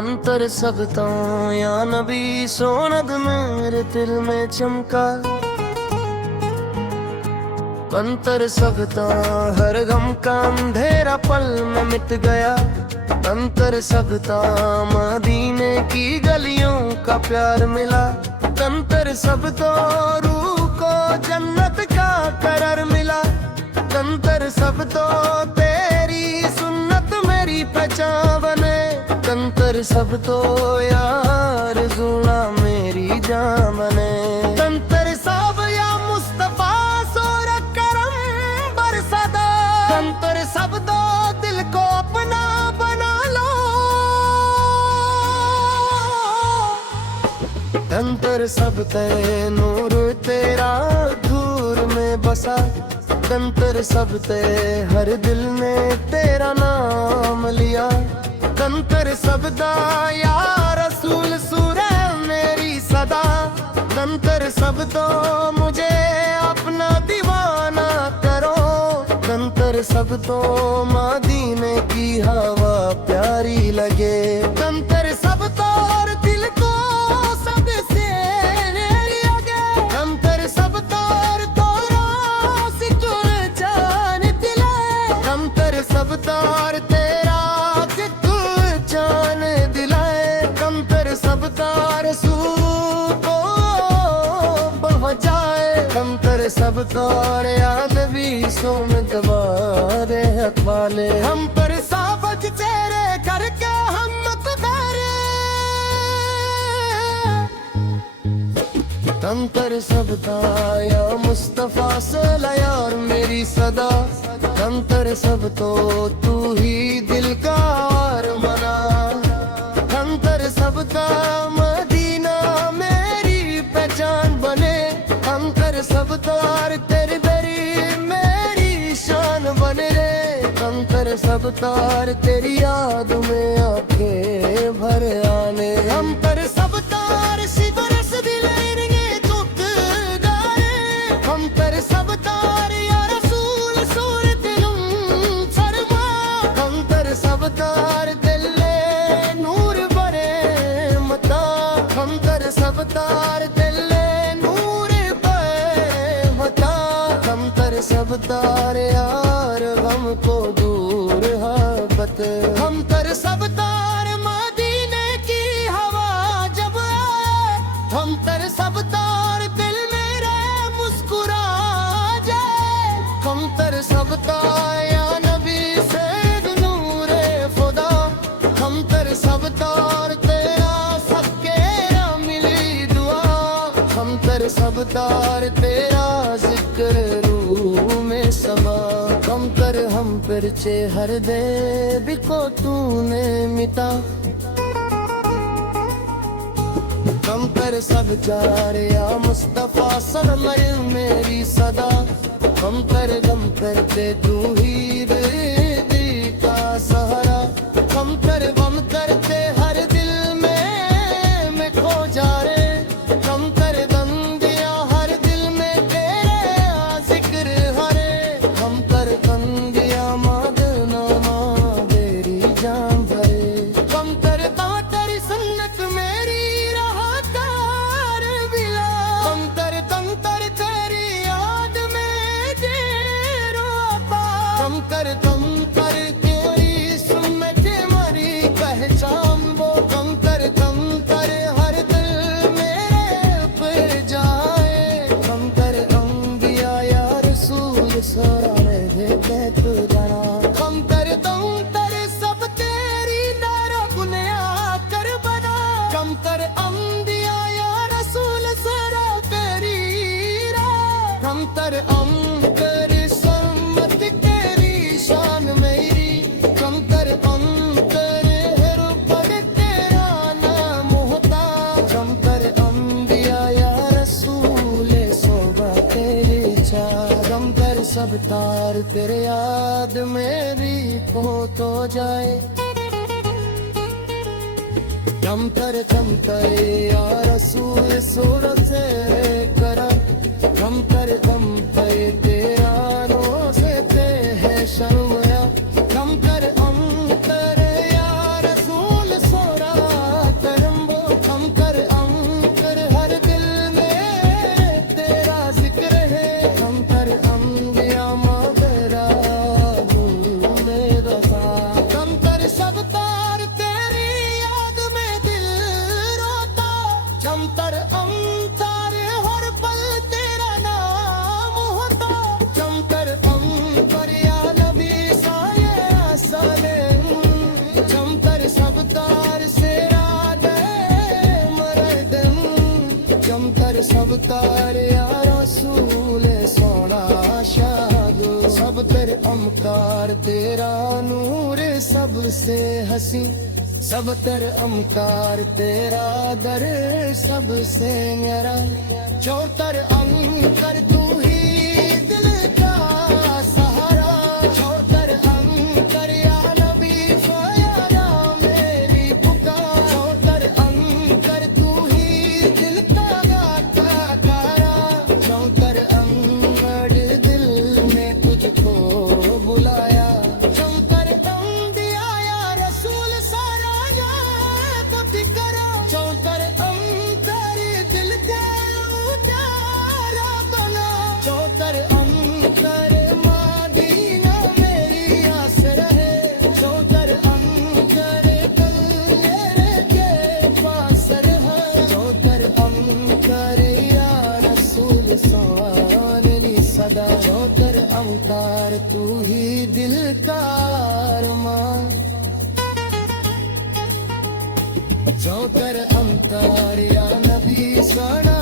अंतर सब तो या नबी सोनद मेरे दिल में चमका। अंतर सब तो हर गम का अंधेरा पल में मिट गया। अंतर सब तो मदीने की गलियों का प्यार मिला। अंतर सब तो रूह को जन्नत का करार मिला। अंतर सब तो तेरी सुन्नत मेरी पहचान बने। कंतर सब तो यार जुना मेरी जान बने। कंतर सब या मुस्तफा सोर करम बरसदा। कंतर सब तो दिल को अपना बना लो। कंतर सब ते नूर तेरा धूर में बसा। कंतर सब ते हर दिल ने तेरा नाम लिया। कंतर सब दा या रसूल सूरे मेरी सदा। कंतर सब तो मुझे अपना दीवाना करो। कंतर सब तो मदीने की हवा प्यारी लगे। कंतर सब तो और दिल को सबसे लगे। कंतर सब तो और तोरा सिकुड़ जान दिले। कंतर सब तो और तेरा जान दिलाए। कंतर सब तार सू को पहुँचाए। कंतर सब तार याद भी सोम दबा दे अखबाले। हम पर साबज चेहरे करके हम मत करे। कंतर सब ताया मुस्तफा सला यार मेरी सदा। कंतर सब तो तू ही दिल का वार बना। कंतर सब का मदीना मेरी पहचान बने। कंतर सब तार तेरे दरी मेरी शान बने रे। कंतर सब तार तेरी याद में आंखें भर आने। हम पर सब तार सिबरस दिलेंगे दुख गाए। हम पर सब तार या रसूल सूरत शर्मा। कंतर सब तार दिल नूर बरे मता। कंतर सब तार दिल नूर बरे मता। कंतर सब तार यार गम को दूर हबत। कंतर सब तार मदीने की हवा जब आए। कंतर सब तार दिल मेरे मुस्कुरा जाए। कंतर सब तार या नबी से नूरे खुदा। कंतर सब तार तेरा सबके मिली दुआ। कंतर सब तार तेरा जिक्र रूह में समा। कंतर हम परचे हर दे बिको तूने मिटा। कंतर सब जार या मुस्तफा सरमय मेरी सदा। कंतर गम करते तू ही दी का सहारा। कंतर गम करते हर दिल में खो जा रे। कंतर गम दिया हर दिल में तेरे जिक्र हरे। कंतर गम दिया मदना तेरी जान भरे। कंतर तेरी सुन्नत मेरी राहतार बिला। कंतर कंतर तेरी याद में जेरो पा। कंतर कंतर तेरी सुन्नत मरी पहचान वो। कंतर कंतर हर दिल मेरे ऊपर जाए। कंतर अंबिया या रसूल सराने दे तू जाना। कंतर कंतर सब तेरी नारा गुनिया कर बना। कंतर अंबिया या रसूल सरा तेरी राह। कंतर अंतर सम्मत तेरी शान मेरी। कंतर अंतर हर पग तेरा नाम होता। कंतर अंबिया या रसूल सोबा तेरी चाह। कंतर सब तार तेरे याद मेरी खो तो जाए। कंतर कंतर या रसूल सूरत से करा। कंतर कंतर तेरा नो से ते है शर्मया। कंतर अंतर या रसूल सोरा ਅੰਤਰ ਸਭ ਤਾਰਿਆ ਰਸੂਲ ਸੋਹਣਾ शादो सब तेरे अमकार तेरा नूर सबसे हसी सब तेरे अमकार तेरा दर सबसे न्यारा चौतर अंतर तू ही दिल का सहारा चौतर अंतर या नबी फयारा मेरी पुकार चौतर अंतर तू ही दिल का गाता चौतर अंतर दिल में तुझको बुलाया चौतर दिया या रसूल सारा पति करा चौतर अंतर दिल के उजारा बना चौतर अंतर मदीना मेरी आस रहे चौतर अंतर कल मेरे के पास रहा चौतर अंतर या रसूल सोहनी सदा चौतर अंकार तू ही दिल का अरमान चौतर अंकार या नबी सना